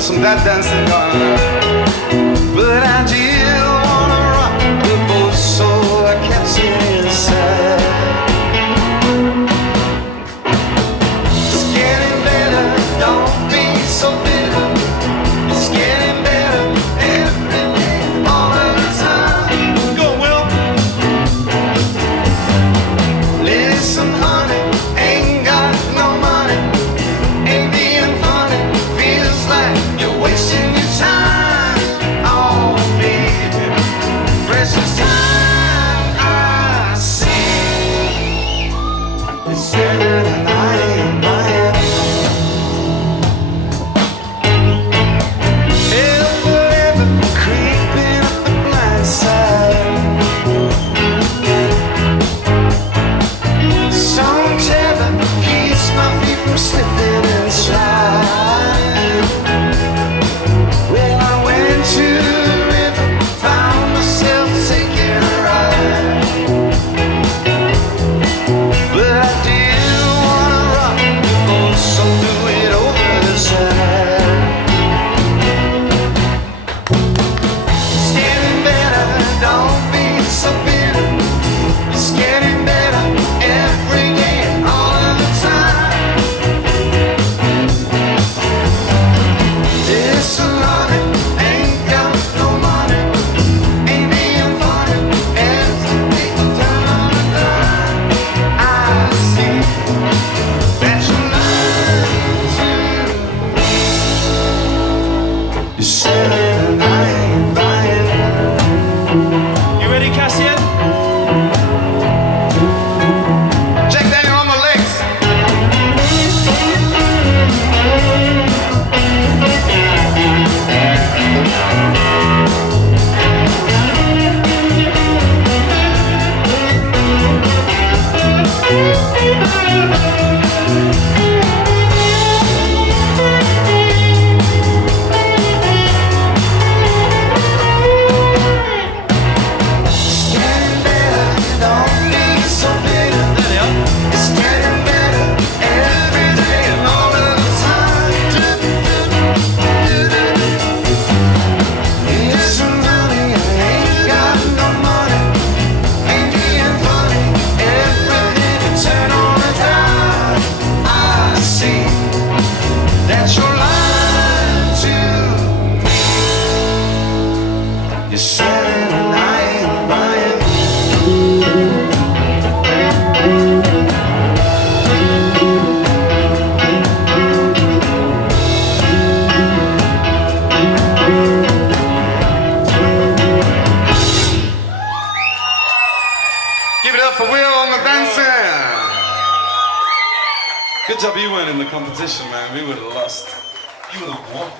some that dancing going on. But I did wanna rock the boat, so I kept it inside. It's getting better, don't be so bitter. It's getting better every day, all of the time. Go, Will. Listen, honey, ain't got no money, ain't being funny, feels like you're wasting your time. Oh, baby, precious time I see. It's Saturday night in Miami. Ever creeping up the blind side. Some tether keeps my feet from slipping and slide. Well, I went to the river, found myself taking a ride. But I didn't wanna rock the boat, so do it over the side. It's getting better, don't be so bitter. It's getting better every day, all of the time. Listen, honey, ain't got no money, ain't being funny, every day turn on the dime. I see that you learn to. You said that I ain't buying. You ready, Cassian? Jack Daniel on my legs. It's getting better, don't be so bitter. It's getting better every day and all of the time. Listen, honey, I ain't got no money, ain't being funny, everything you turn on a dime. I see that you're lying to me. You said and I ain't buying. Give it up for Will on the dancing. Good job you weren't in the competition, man. We would have lost. You would have won.